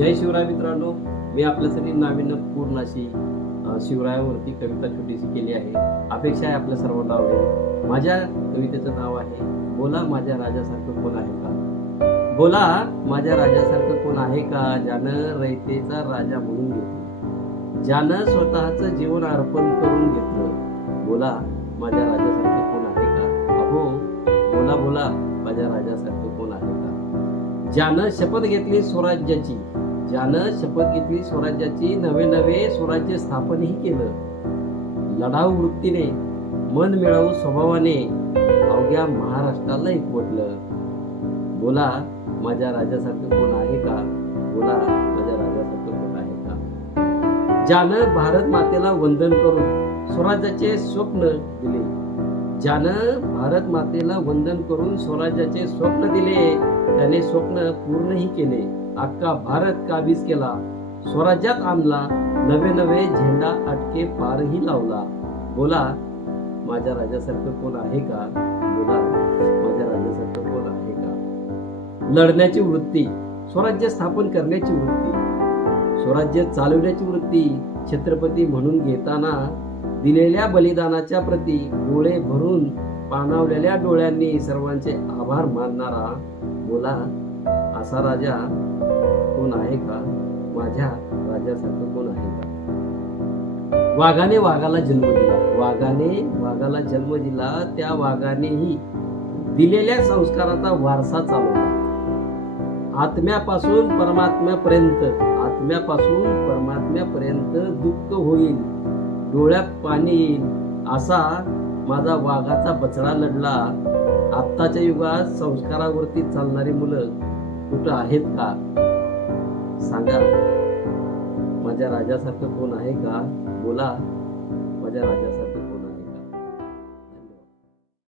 जय शिवराय मित्रांनो, मी आपल्यासाठी नाविन्यपूर्ण अशी शिवरायावरती कविता छोटीशी केली आहे. अपेक्षा आहे आपल्या सर्वांना आवडेल. माझ्या कवितेचं नाव आहे बोला माझ्या राजासारखं कोण आहे का. बोला माझ्या राजासारखं कोण आहे का, ज्यानं रयतेचा राजा म्हणून घेतलं, ज्यानं स्वतःचं जीवन अर्पण करून घेतलं. बोला माझ्या राजासारखं कोण आहे का. अहो बोला बोला माझ्या राजासारखं कोण आहे का. ज्यानं शपथ घेतली स्वराज्याची, ज्यानं शपथ घेतली स्वराज्याची, नवे नवे स्वराज्य स्थापनही केलं. लढाऊ वृत्तीने, मन मिळावू स्वभावाने अवघ्या महाराष्ट्राला एकवटलं. बोला माझ्या राजासारखं कोण आहे का. बोला माझ्या राजासारखं कोण आहे का. ज्यानं भारत मातेला वंदन करून स्वराज्याचे स्वप्न दिले, ज्यानं भारत मातेला वंदन करून स्वराज्याचे स्वप्न दिले, त्याने स्वप्न पूर्णही केले. अख्खा भारत काबीज केला, स्वराज्यात आणला, नवे नवे झेंडा अटके पारही लावला. बोला माझ्या राजासारखं कोण आहे का. बोला माझ्या राजासारखं कोण आहे का. लढण्याची वृत्ती, स्वराज्य स्थापन करण्याची वृत्ती, स्वराज्य चालवण्याची वृत्ती, छत्रपती म्हणून घेताना दिलेल्या बलिदानाच्या प्रती डोळे भरून पाणावलेल्या डोळ्यांनी सर्वांचे आभार मानणारा. बोला असा राजा कोण आहे का. माझ्या राजासारखं कोण आहे का. वाघाने वाघाला जन्म दिला, वाघाने वाघाला जन्म दिला, त्या वाघानेही दिलेल्या संस्काराचा वारसा चालवला. आत्म्यापासून परमात्म्यापर्यंत, आत्म्यापासून परमात्म्यापर्यंत दुःख होईल, डोळ्यात पाणी येईल, असा माझा वाघाचा बछडा लढला. आत्ताच्या युगात संस्कारावरती चालणारी मुलं कुठं आहेत का. सांगा माझ्या राजासारखं कोण आहे का. बोला माझ्या राजासारखं